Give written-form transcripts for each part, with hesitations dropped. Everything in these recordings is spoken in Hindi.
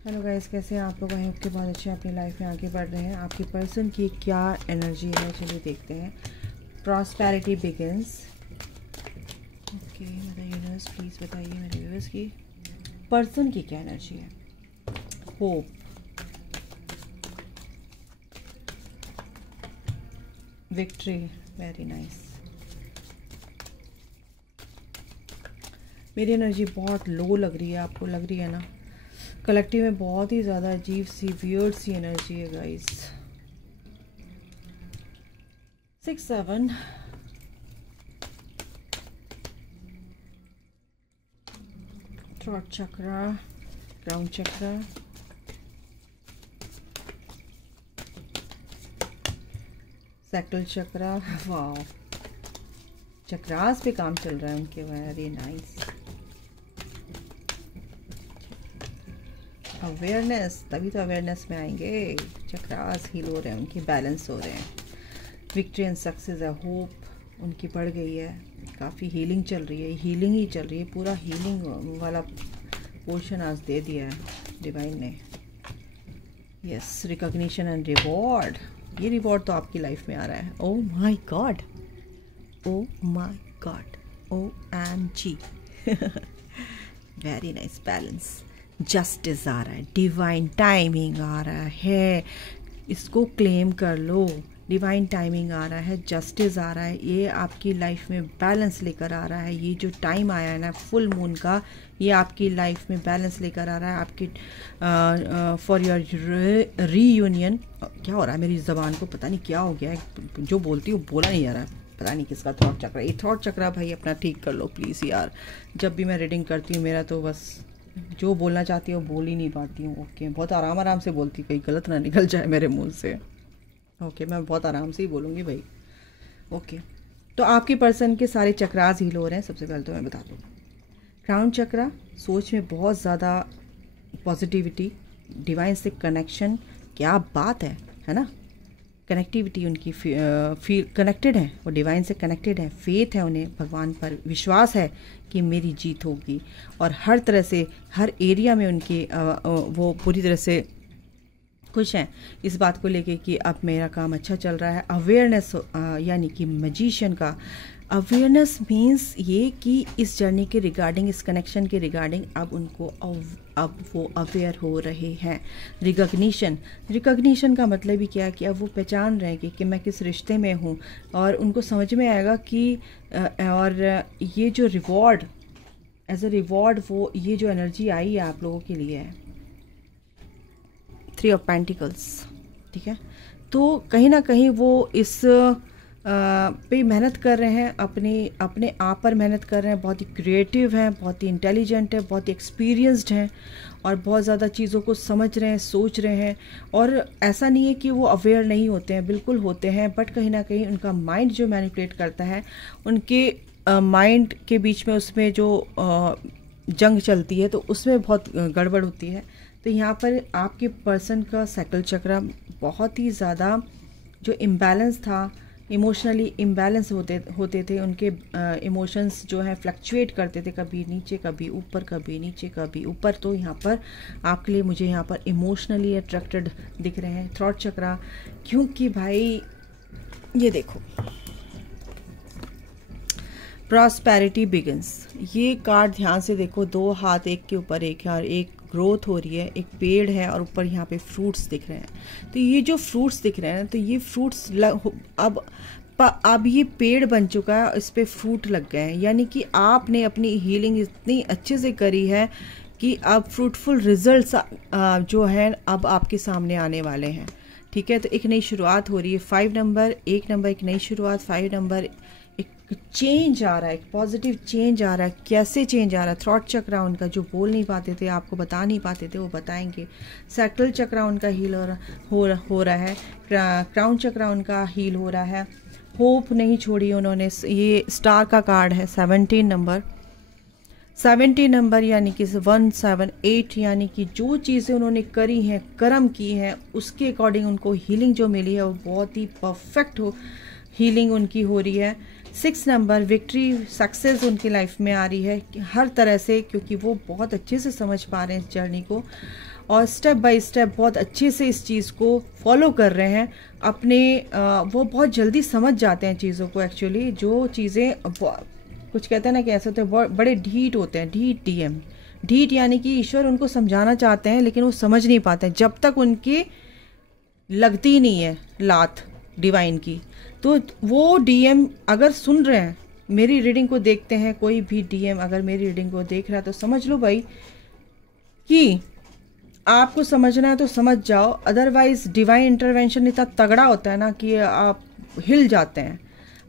हेलो गाइस, कैसे हैं आप लोग? आई होप कि बहुत अच्छे अपनी लाइफ में आगे बढ़ रहे हैं। आपकी पर्सन की क्या एनर्जी है, चलिए देखते हैं। Prosperity begins. Okay, mother universe please बताइए मेरे व्यूअर्स की पर्सन की क्या एनर्जी है। Hope, victory, very nice. मेरी एनर्जी बहुत लो लग रही है, आपको लग रही है ना? कलेक्टिव में बहुत ही ज़्यादा अजीब सी वियर्ड सी एनर्जी है गाइस। 6 7 थ्रोट चक्रा, क्राउन चक्रा, सैक्रल चक्रा। वाह, चक्रास पे काम चल रहा है उनके, वेरी नाइस। अवेयरनेस, तभी तो अवेयरनेस में आएंगे। चक्रास हील हो रहे हैं उनके, बैलेंस हो रहे हैं। विक्ट्री एंड सक्सेस है, होप उनकी बढ़ गई है, काफ़ी हीलिंग चल रही है, हीलिंग ही चल रही है। पूरा हीलिंग वाला पोर्शन आज दे दिया है डिवाइन ने। Yes, recognition and reward. ये रिवॉर्ड तो आपकी लाइफ में आ रहा है। Oh my God, oh my God, OMG। Very nice, balance, justice आ रहा है, डिवाइन टाइमिंग आ रहा है। इसको क्लेम कर लो, डिवाइन टाइमिंग आ रहा है, जस्टिस आ रहा है। ये आपकी लाइफ में बैलेंस लेकर आ रहा है। ये जो टाइम आया है ना फुल मून का, ये आपकी लाइफ में बैलेंस लेकर आ रहा है। आपकी फॉर योर रीयूनियन। क्या हो रहा है मेरी ज़बान को, पता नहीं क्या हो गया है, जो बोलती हूँ बोला नहीं जा रहा है। पता नहीं किसका थ्रॉट चक्रा। ये थ्रॉट चक्रा भाई अपना ठीक कर लो प्लीज़ यार। जब भी मैं रीडिंग करती हूँ मेरा तो बस जो बोलना चाहती हूँ बोल ही नहीं पाती हूँ। ओके, बहुत आराम आराम से बोलती, कहीं गलत ना निकल जाए मेरे मुंह से। ओके, मैं बहुत आराम से ही बोलूँगी भाई। ओके, तो आपके पर्सन के सारे चक्रास हील हो रहे हैं। सबसे पहले तो मैं बता दूँ, क्राउन चक्रा, सोच में बहुत ज़्यादा पॉजिटिविटी, डिवाइन से कनेक्शन। क्या बात है ना? कनेक्टिविटी उनकी, फील कनेक्टेड है, वो डिवाइन से कनेक्टेड है। फेथ है उन्हें, भगवान पर विश्वास है कि मेरी जीत होगी। और हर तरह से, हर एरिया में उनकी वो पूरी तरह से खुश हैं इस बात को लेके कि अब मेरा काम अच्छा चल रहा है। अवेयरनेस, यानी कि मैजिशियन का अवेयरनेस मीन्स ये कि इस जर्नी के रिगार्डिंग, इस कनेक्शन के रिगार्डिंग अब उनको अब वो अवेयर हो रहे हैं। रिकॉग्निशन का मतलब ही क्या है कि अब वो पहचान रहे हैं कि मैं किस रिश्ते में हूँ, और उनको समझ में आएगा कि और ये जो रिवॉर्ड, एज अ रिवॉर्ड, वो ये जो एनर्जी आई है आप लोगों के लिए है 3 ऑफ पेंटिकल्स। ठीक है, तो कहीं ना कहीं वो इस पे मेहनत कर रहे हैं, अपने आप पर मेहनत कर रहे हैं। बहुत ही क्रिएटिव हैं, बहुत ही इंटेलिजेंट है, बहुत ही एक्सपीरियंस्ड हैं, और बहुत ज़्यादा चीज़ों को समझ रहे हैं, सोच रहे हैं। और ऐसा नहीं है कि वो अवेयर नहीं होते हैं, बिल्कुल होते हैं, बट कहीं ना कहीं उनका माइंड जो मैनिपुलेट करता है, उनके माइंड के बीच में उसमें जो जंग चलती है, तो उसमें बहुत गड़बड़ होती है। तो यहाँ पर आपके पर्सन का सैक्रल चक्र बहुत ही ज़्यादा जो इम्बैलेंस था, इमोशनली इम्बैलेंस होते थे। उनके इमोशंस जो हैं फ्लक्चुएट करते थे, कभी नीचे कभी ऊपर, कभी नीचे कभी ऊपर। तो यहाँ पर आपके लिए मुझे यहाँ पर इमोशनली अट्रैक्टेड दिख रहे हैं थ्रॉट चक्रा, क्योंकि भाई ये देखो, प्रॉस्पेरिटी बिगिंस, ये कार्ड ध्यान से देखो, 2 हाथ एक के ऊपर एक है, और एक ग्रोथ हो रही है, एक पेड़ है, और ऊपर यहाँ पे फ्रूट्स दिख रहे हैं। तो ये जो फ्रूट्स दिख रहे हैं, तो ये फ्रूट्स अब ये पेड़ बन चुका है, इस पे फ्रूट लग गए हैं। यानी कि आपने अपनी हीलिंग इतनी अच्छे से करी है कि अब फ्रूटफुल रिजल्ट्स जो हैं अब आपके सामने आने वाले हैं। ठीक है, तो एक नई शुरुआत हो रही है। 5 नंबर, 1 नंबर, एक नई शुरुआत। 5 नंबर, एक चेंज आ रहा है, एक पॉजिटिव चेंज आ रहा है। कैसे चेंज आ रहा है? थ्रॉट चक्रा उनका, जो बोल नहीं पाते थे, आपको बता नहीं पाते थे, वो बताएंगे। सैक्रल चक्रा उनका हील हो रहा है। क्राउन चक्रा उनका हील हो रहा है। होप नहीं छोड़ी उन्होंने। ये स्टार का कार्ड है। 17 नंबर, 70 नंबर, यानी कि 178, यानी कि जो चीज़ें उन्होंने करी हैं, कर्म की हैं, उसके अकॉर्डिंग उनको हीलिंग जो मिली है वो बहुत ही परफेक्ट हीलिंग उनकी हो रही है। 6 नंबर, विक्ट्री, सक्सेस उनकी लाइफ में आ रही है हर तरह से, क्योंकि वो बहुत अच्छे से समझ पा रहे हैं इस जर्नी को। और स्टेप बाय स्टेप बहुत अच्छे से इस चीज़ को फॉलो कर रहे हैं अपने, वो बहुत जल्दी समझ जाते हैं चीज़ों को। एक्चुअली जो चीज़ें कुछ कहते हैं ना कि ऐसे होते हैं बड़े ढीठ होते हैं, ढीठ डीएम, ढीठ यानी कि ईश्वर उनको समझाना चाहते हैं लेकिन वो समझ नहीं पाते हैं जब तक उनकी लगती नहीं है लात डिवाइन की। तो वो डीएम अगर सुन रहे हैं, मेरी रीडिंग को देखते हैं, कोई भी डीएम अगर मेरी रीडिंग को देख रहा है तो समझ लो भाई कि आपको समझना है तो समझ जाओ, अदरवाइज डिवाइन इंटरवेंशन इतना तगड़ा होता है ना कि आप हिल जाते हैं।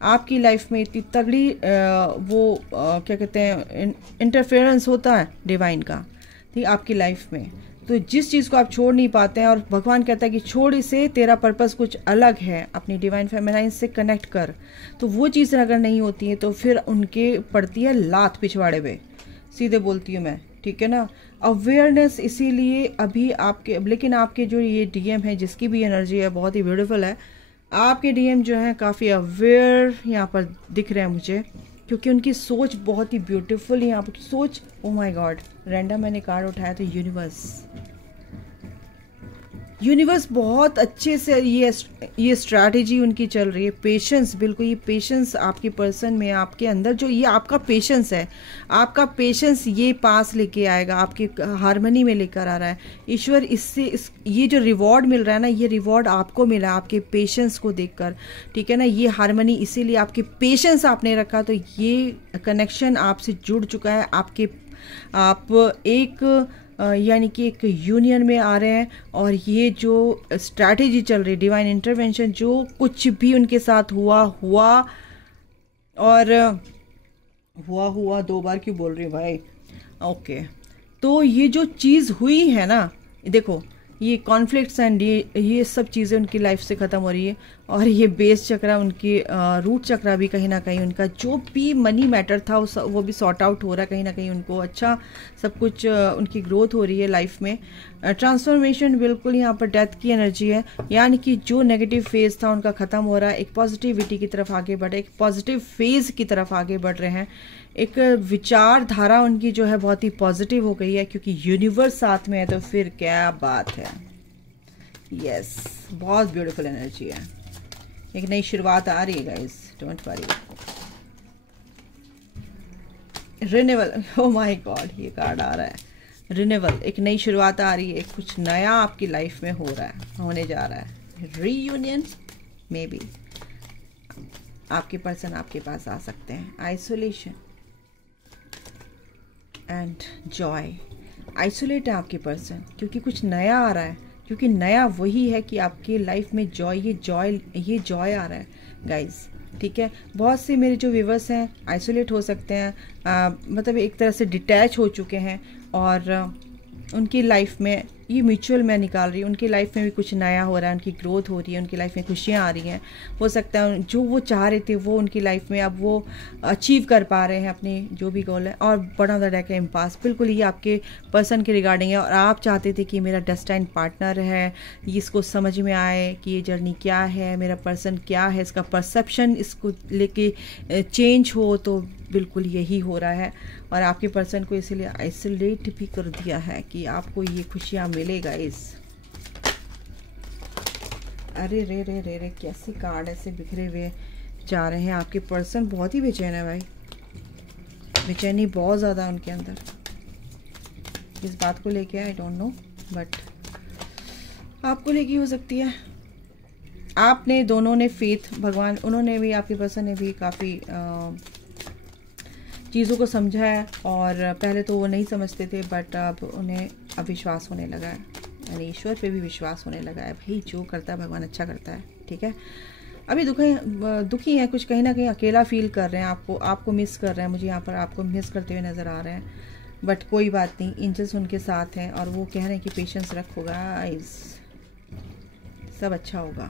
आपकी लाइफ में इतनी तगड़ी क्या कहते हैं इंटरफेरेंस होता है डिवाइन का, ठीक, आपकी लाइफ में। तो जिस चीज़ को आप छोड़ नहीं पाते हैं और भगवान कहता है कि छोड़ इसे, तेरा पर्पस कुछ अलग है, अपनी डिवाइन फेमिनाइन से कनेक्ट कर, तो वो चीज़ अगर नहीं होती है तो फिर उनके पड़ती है लात पिछवाड़े पे, सीधे बोलती हूँ मैं, ठीक है ना। अवेयरनेस इसीलिए अभी आपके, लेकिन आपके जो ये डीएम है जिसकी भी एनर्जी है बहुत ही ब्यूटीफुल है, आपके डीएम जो है काफ़ी अवेयर यहाँ पर दिख रहे हैं मुझे, क्योंकि उनकी सोच बहुत ही ब्यूटीफुल, यहाँ पर सोच, ओ माय गॉड, रैंडम मैंने कार्ड उठाया तो यूनिवर्स बहुत अच्छे से ये स्ट्रैटेजी उनकी चल रही है। पेशेंस, बिल्कुल ये पेशेंस आपके पर्सन में, आपके अंदर जो ये आपका पेशेंस है, आपका पेशेंस ये पास लेके आएगा, आपकी हारमनी में लेकर आ रहा है ईश्वर। इससे ये जो रिवॉर्ड मिल रहा है ना, ये रिवॉर्ड आपको मिला है आपके पेशेंस को देखकर, ठीक है ना। ये हारमनी इसीलिए आपके पेशेंस आपने रखा, तो ये कनेक्शन आपसे जुड़ चुका है, आप एक यानी कि एक यूनियन में आ रहे हैं। और ये जो स्ट्रैटेजी चल रही है, डिवाइन इंटरवेंशन, जो कुछ भी उनके साथ हुआ और हुआ 2 बार क्यों बोल रही हूँ भाई, ओके। तो ये जो चीज़ हुई है ना, देखो ये कॉन्फ्लिक्ट्स एंड ये सब चीज़ें उनकी लाइफ से ख़त्म हो रही है। और ये बेस चक्रा, उनकी रूट चक्रा भी कहीं ना कहीं उनका जो भी मनी मैटर था वो भी सॉर्ट आउट हो रहा है कहीं ना कहीं, उनको अच्छा सब कुछ, उनकी ग्रोथ हो रही है लाइफ में, ट्रांसफॉर्मेशन। बिल्कुल यहाँ पर डेथ की एनर्जी है, यानी कि जो नेगेटिव फेज था उनका ख़त्म हो रहा है, एक पॉजिटिविटी की तरफ आगे बढ़े, एक पॉजिटिव फेज की तरफ आगे बढ़ रहे हैं। एक विचारधारा उनकी जो है बहुत ही पॉजिटिव हो गई है, क्योंकि यूनिवर्स साथ में है, तो फिर क्या बात है। यस, बहुत ब्यूटीफुल एनर्जी है, एक नई शुरुआत आ रही है guys, don't worry. Renewal, O my God, ये कार्ड आ रहा है, रिन्यूअल, एक नई शुरुआत आ रही है, कुछ नया आपकी लाइफ में हो रहा है, होने जा रहा है। रीयूनियन मे बी, आपके पर्सन आपके पास आ सकते हैं। आइसोलेशन एंड जॉय, आइसोलेट है आपके पर्सन क्योंकि कुछ नया आ रहा है, क्योंकि नया वही है कि आपकी लाइफ में ये जॉय आ रहा है गाइज, ठीक है। बहुत से मेरे जो व्यूवर्स हैं आइसोलेट हो सकते हैं, मतलब एक तरह से डिटैच हो चुके हैं, और उनकी लाइफ में ये म्यूचुअल मैं निकाल रही हूँ, उनकी लाइफ में भी कुछ नया हो रहा है, उनकी ग्रोथ हो रही है, उनकी लाइफ में खुशियाँ आ रही हैं। हो सकता है जो वो चाह रहे थे वो उनकी लाइफ में अब वो अचीव कर पा रहे हैं अपने जो भी गोल है। और बड़ा द डेक है इम्पास, बिल्कुल ये आपके पर्सन के रिगार्डिंग है, और आप चाहते थे कि मेरा डेस्टाइन पार्टनर है, इसको समझ में आए कि ये जर्नी क्या है, मेरा पर्सन क्या है, इसका परसेप्शन इसको लेके चेंज हो, तो बिल्कुल यही हो रहा है। और आपके पर्सन को इसीलिए आइसोलेट भी कर दिया है कि आपको ये खुशियाँ मिलेगा इस। अरे रे रे रे रे, कैसे कार्ड ऐसे बिखरे हुए जा रहे हैं। आपके पर्सन बहुत ही बेचैन है भाई, बेचैनी बहुत ज़्यादा उनके अंदर, इस बात को लेके आई डोंट नो, बट आपको लेके हो सकती है। आपने दोनों ने फेथ, भगवान, उन्होंने भी, आपके पर्सन ने भी काफ़ी चीज़ों को समझा है, और पहले तो वो नहीं समझते थे, बट अब उन्हें अब विश्वास होने लगा है, यानी ईश्वर पे भी विश्वास होने लगा है। भाई जो करता है भगवान अच्छा करता है, ठीक है। अभी दुखी हैं कुछ, कहीं ना कहीं अकेला फील कर रहे हैं, आपको मिस कर रहे हैं, मुझे यहाँ पर आपको मिस करते हुए नज़र आ रहे हैं, बट कोई बात नहीं, एंजल्स उनके साथ हैं, और वो कह रहे हैं कि पेशेंस रखो गाइस, सब अच्छा होगा।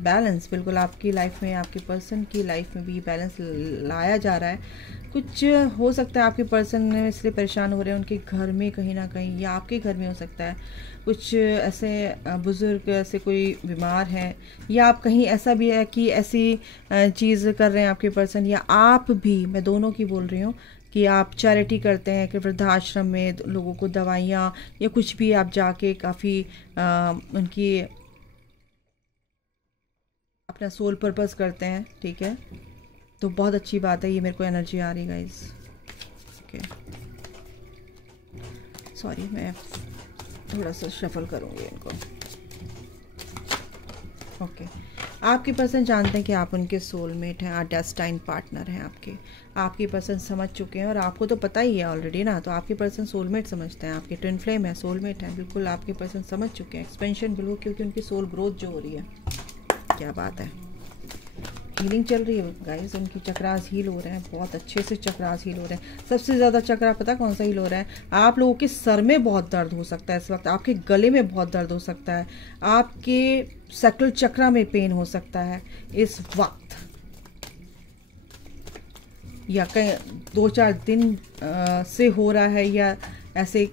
बैलेंस, बिल्कुल आपकी लाइफ में, आपके पर्सन की लाइफ में भी बैलेंस लाया जा रहा है। कुछ हो सकता है आपके पर्सन इसलिए परेशान हो रहे हैं, उनके घर में कहीं ना कहीं, या आपके घर में हो सकता है कुछ ऐसे बुज़ुर्ग, ऐसे कोई बीमार हैं, या आप कहीं ऐसा भी है कि ऐसी चीज़ कर रहे हैं आपके पर्सन, या आप भी, मैं दोनों की बोल रही हूँ कि आप चैरिटी करते हैं कि वृद्धाश्रम में लोगों को दवाइयाँ या कुछ भी आप जाके काफ़ी उनकी अपना सोल पर्पस करते हैं, ठीक है। तो बहुत अच्छी बात है, ये मेरे को एनर्जी आ रही गाइस। ओके सॉरी, मैं थोड़ा सा शफल करूँगी इनको। ओके आपके पर्सन जानते हैं कि आप उनके सोलमेट हैं, डेस्टाइन पार्टनर हैं आपके पर्सन समझ चुके हैं, और आपको तो पता ही है ऑलरेडी ना। तो आपके पर्सन सोलमेट समझते हैं, आपके ट्विन फ्लेम है, सोलमेट है, बिल्कुल आपके पर्सन समझ चुके हैं। एक्सपेंशन बिल्कुल, क्योंकि उनकी सोल ग्रोथ जो हो रही है, क्या बात है, हीलिंग चल रही है गाइस। उनकी चक्रास हील हो रहे हैं, बहुत अच्छे से चक्रास हील हो रहे हैं। सबसे ज़्यादा चक्रा पता कौन सा हील हो रहा है? आप लोगों के सर में बहुत दर्द हो सकता है इस वक्त, आपके गले में बहुत दर्द हो सकता है, आपके सकल चक्रा में पेन हो सकता है इस वक्त, या कहीं 2-4 दिन से हो रहा है, या ऐसे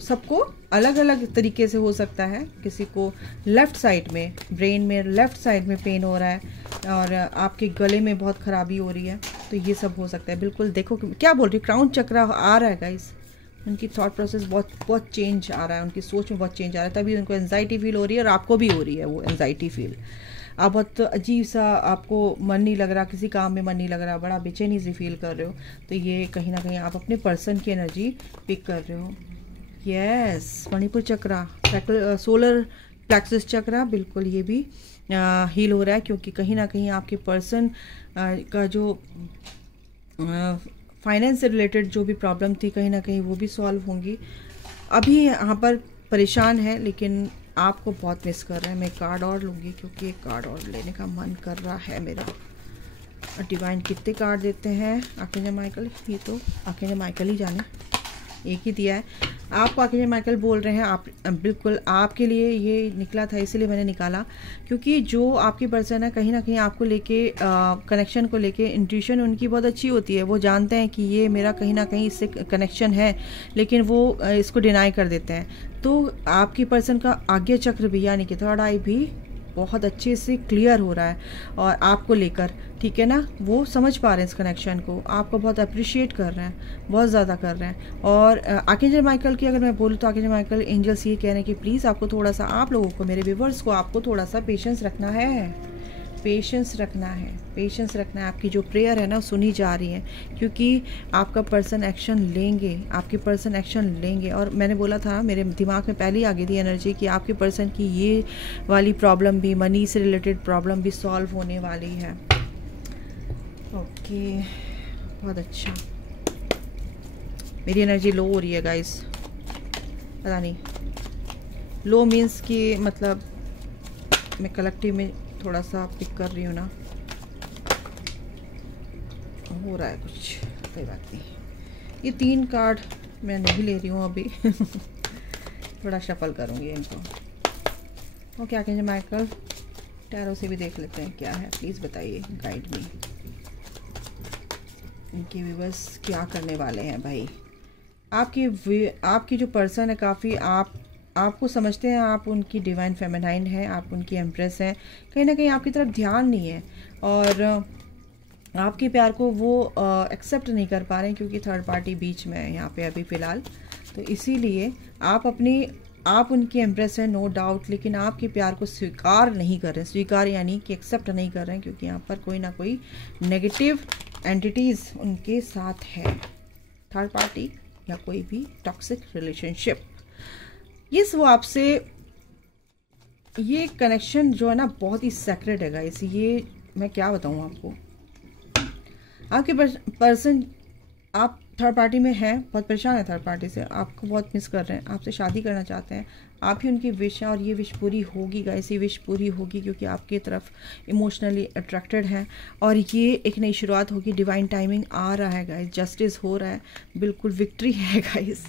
सबको अलग अलग तरीके से हो सकता है। किसी को लेफ़्ट साइड में, ब्रेन में लेफ़्ट साइड में पेन हो रहा है, और आपके गले में बहुत ख़राबी हो रही है, तो ये सब हो सकता है। बिल्कुल देखो क्या बोल रही हूँ, क्राउन चक्र आ रहा है गाइस। उनकी थॉट प्रोसेस बहुत चेंज आ रहा है, उनकी सोच में बहुत चेंज आ रहा है, तभी उनको एंजाइटी फील हो रही है, और आपको भी हो रही है वो एंजाइटी फील। आप बहुत अजीब सा, आपको मन नहीं लग रहा, किसी काम में मन नहीं लग रहा, बड़ा बेचैनी सी फील कर रहे हो, तो ये कहीं ना कहीं आप अपने पर्सन की एनर्जी पिक कर रहे हो। यस, मणिपुर चक्रा, सोलर प्लेक्सस चक्रा, बिल्कुल ये भी हील हो रहा है, क्योंकि कहीं ना कहीं आपके पर्सन का जो फाइनेंस से रिलेटेड जो भी प्रॉब्लम थी, कहीं ना कहीं वो भी सॉल्व होंगी। अभी यहाँ पर परेशान है, लेकिन आपको बहुत मिस कर रहे हैं। मैं कार्ड और लूँगी, क्योंकि एक कार्ड और लेने का मन कर रहा है मेरा। डिवाइन कितने कार्ड देते हैं? आर्कएंजल माइकल, ये तो आर्कएंजल माइकल ही जाने, एक ही दिया है आपको। आर्कएंजल माइकल बोल रहे हैं आप, बिल्कुल आपके लिए ये निकला था, इसीलिए मैंने निकाला, क्योंकि जो आपकी पर्सन है कहीं ना कहीं आपको लेके कनेक्शन को लेके इंट्यूशन उनकी बहुत अच्छी होती है। वो जानते हैं कि ये मेरा कहीं ना कहीं इससे कनेक्शन है, लेकिन वो इसको डिनाई कर देते हैं। तो आपकी पर्सन का आज्ञा चक्र भी, यानी कि थर्ड आई भी बहुत अच्छे से क्लियर हो रहा है, और आपको लेकर, ठीक है ना, वो समझ पा रहे हैं इस कनेक्शन को, आपको बहुत अप्रिशिएट कर रहे हैं, बहुत ज़्यादा कर रहे हैं। और आर्कएंजल माइकल की अगर मैं बोलूँ तो आर्कएंजल माइकल एंजल्स ये कह रहे हैं कि प्लीज़ आपको थोड़ा सा, आप लोगों को, मेरे व्यूवर्स को, आपको थोड़ा सा पेशेंस रखना है, पेशेंस रखना है, पेशेंस रखना है। आपकी जो प्रेयर है ना सुनी जा रही है, क्योंकि आपका पर्सन एक्शन लेंगे, आपके पर्सन एक्शन लेंगे। और मैंने बोला था, मेरे दिमाग में पहले ही आ गई थी एनर्जी कि आपके पर्सन की ये वाली प्रॉब्लम भी, मनी से रिलेटेड प्रॉब्लम भी सॉल्व होने वाली है। ओके बहुत अच्छा। मेरी एनर्जी लो हो रही है गाइस, पता नहीं, लो मीन्स कि मतलब मैं कलेक्टिव में थोड़ा सा पिक कर रही हूँ ना, हो रहा है कुछ, कोई बात नहीं। ये 3 कार्ड मैं नहीं ले रही हूँ अभी थोड़ा शफल करूँगी इनको। ओके आर्कएंजल माइकल, टैरो से भी देख लेते हैं क्या है, प्लीज़ बताइए, गाइड मी। इनके व्यूअर्स क्या करने वाले हैं भाई? आपकी जो पर्सन है काफ़ी आपको समझते हैं, आप उनकी डिवाइन फेमिनाइन है, आप उनकी एम्प्रेस हैं, कहीं ना कहीं आपकी तरफ ध्यान नहीं है, और आपके प्यार को वो एक्सेप्ट नहीं कर पा रहे हैं, क्योंकि थर्ड पार्टी बीच में है यहाँ पे अभी फ़िलहाल। तो इसीलिए आप उनकी एम्प्रेस है, नो डाउट, लेकिन आपके प्यार को स्वीकार नहीं कर रहे हैं। स्वीकार यानी कि एक्सेप्ट नहीं कर रहे हैं, क्योंकि यहाँ पर कोई ना कोई नेगेटिव एंटिटीज़ उनके साथ है, थर्ड पार्टी या कोई भी टॉक्सिक रिलेशनशिप। यस, वो आपसे, ये कनेक्शन जो है ना बहुत ही सेक्रेट है गाइस। ये मैं क्या बताऊँ आपको, आपके पर्सन, आप थर्ड पार्टी में हैं, बहुत परेशान है थर्ड पार्टी से, आपको बहुत मिस कर रहे हैं, आपसे शादी करना चाहते हैं, आप ही उनकी विश है, और ये विश पूरी होगी गाइस, ये विश पूरी होगी, क्योंकि आपकी तरफ इमोशनली अट्रैक्टेड हैं, और ये एक नई शुरुआत होगी। डिवाइन टाइमिंग आ रहा है गाइस, जस्टिस हो रहा है, बिल्कुल विक्ट्री है गाइस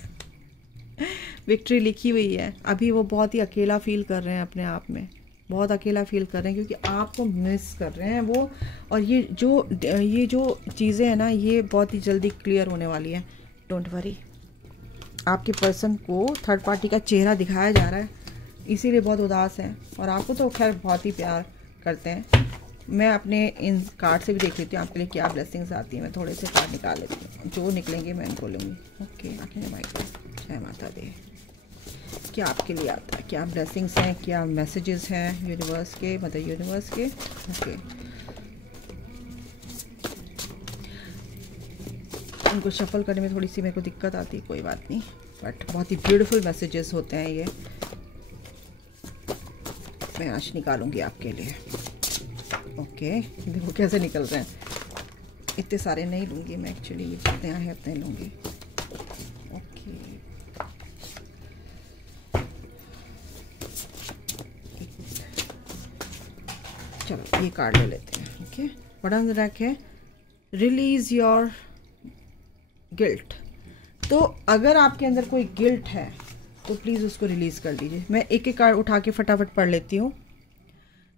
विक्ट्री लिखी हुई है। अभी वो बहुत ही अकेला फील कर रहे हैं अपने आप में, बहुत अकेला फील कर रहे हैं, क्योंकि आपको मिस कर रहे हैं वो। और ये जो चीज़ें हैं ना, ये बहुत ही जल्दी क्लियर होने वाली है, डोंट वरी। आपके पर्सन को थर्ड पार्टी का चेहरा दिखाया जा रहा है, इसीलिए बहुत उदास है, और आपको तो खैर बहुत ही प्यार करते हैं, मैं अपने इन कार्ड से भी देख लेती हूँ आपके लिए क्या ब्लेसिंग्स आती हैं। मैं थोड़े से कार्ड निकाल लेती हूँ, जो निकलेंगे मैं इनको लूँगी। ओके, आखिर माइक, जय माता दी। क्या आपके लिए आता है, क्या ब्लेसिंग्स हैं, क्या मैसेजेस हैं यूनिवर्स के, मदर यूनिवर्स के। ओके, उनको शफल करने में थोड़ी सी मेरे को दिक्कत आती है, कोई बात नहीं, बट बहुत ही ब्यूटीफुल मैसेजेस होते हैं ये। मैं आज निकालूंगी आपके लिए। ओके, देखो कैसे निकल रहे हैं। इतने सारे नहीं लूँगी मैं एक्चुअली, ये जितने आए हैं उतने लूँगी। ओके, चलो ये कार्ड ले लेते हैं। ओके, बड़ा रैक है, रिलीज योर गिल्ट। तो अगर आपके अंदर कोई गिल्ट है तो प्लीज़ उसको रिलीज़ कर दीजिए। मैं एक एक कार्ड उठा के फटाफट पढ़ लेती हूँ।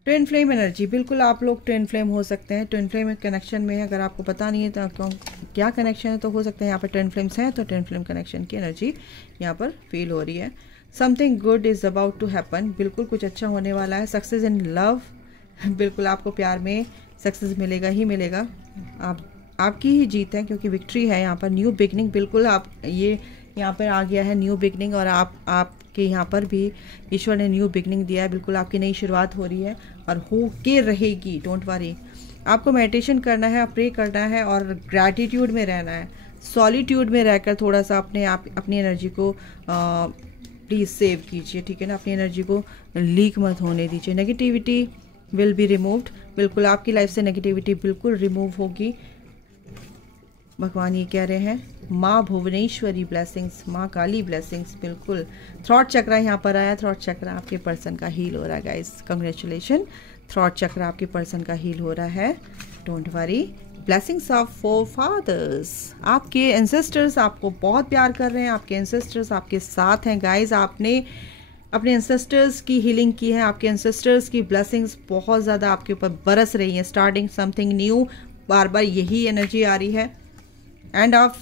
ट्विन फ्लेम एनर्जी, बिल्कुल आप लोग ट्विन फ्लेम हो सकते हैं। ट्विन फ्लेम कनेक्शन में है, अगर आपको पता नहीं है तो क्या कनेक्शन है तो हो सकता है यहाँ पर ट्विन फ्लेम्स हैं, तो ट्विन फ्लेम कनेक्शन की एनर्जी यहाँ पर फील हो रही है। Something good is about to happen, बिल्कुल कुछ अच्छा होने वाला है। सक्सेस इन लव, बिल्कुल आपको प्यार में सक्सेस मिलेगा ही मिलेगा। आपकी ही जीत है क्योंकि विक्ट्री है यहाँ पर। न्यू बिगनिंग, बिल्कुल आप ये यहाँ पर आ गया है न्यू बिगनिंग, और आपके यहाँ पर भी ईश्वर ने न्यू बिगनिंग दिया है। बिल्कुल आपकी नई शुरुआत हो रही है और हो के रहेगी, डोंट वरी। आपको मेडिटेशन करना है, प्रे करना है और ग्रैटिट्यूड में रहना है। सॉलिट्यूड में रहकर थोड़ा सा अपनी एनर्जी को प्लीज़ सेव कीजिए, ठीक है ना। अपनी एनर्जी को लीक मत होने दीजिए। नेगेटिविटी विल बी रिमूव्ड, बिल्कुल आपकी लाइफ से नेगेटिविटी बिल्कुल रिमूव होगी। भगवान ये कह रहे हैं, माँ भुवनेश्वरी ब्लेसिंग्स, माँ काली ब्लेसिंग्स, बिल्कुल। थ्रॉट चक्रा यहाँ पर आया, थ्रॉट चक्रा आपके पर्सन का हील हो रहा है गाइस, कंग्रेचुलेशन। थ्रॉट चक्रा आपके पर्सन का हील हो रहा है, don't worry. Blessings of forefathers, आपके एंसेस्टर्स आपको बहुत प्यार कर रहे हैं, आपके एंसेस्टर्स आपके साथ हैं गाइस। आपने अपने एंसेस्टर्स की हीलिंग की है, आपके एंसेस्टर्स की ब्लेसिंग्स बहुत ज़्यादा आपके ऊपर बरस रही हैं। स्टार्टिंग समथिंग न्यू, बार बार यही एनर्जी आ रही है। End of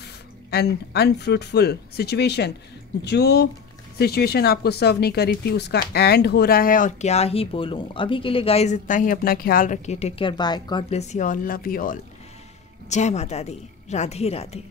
an unfruitful situation, जो सिचुएशन आपको सर्व नहीं करी थी उसका एंड हो रहा है। और क्या ही बोलूँ, अभी के लिए गाइज इतना ही। अपना ख्याल रखिए, take care, bye, God bless you all, love you all, जय माता दी, राधे राधे।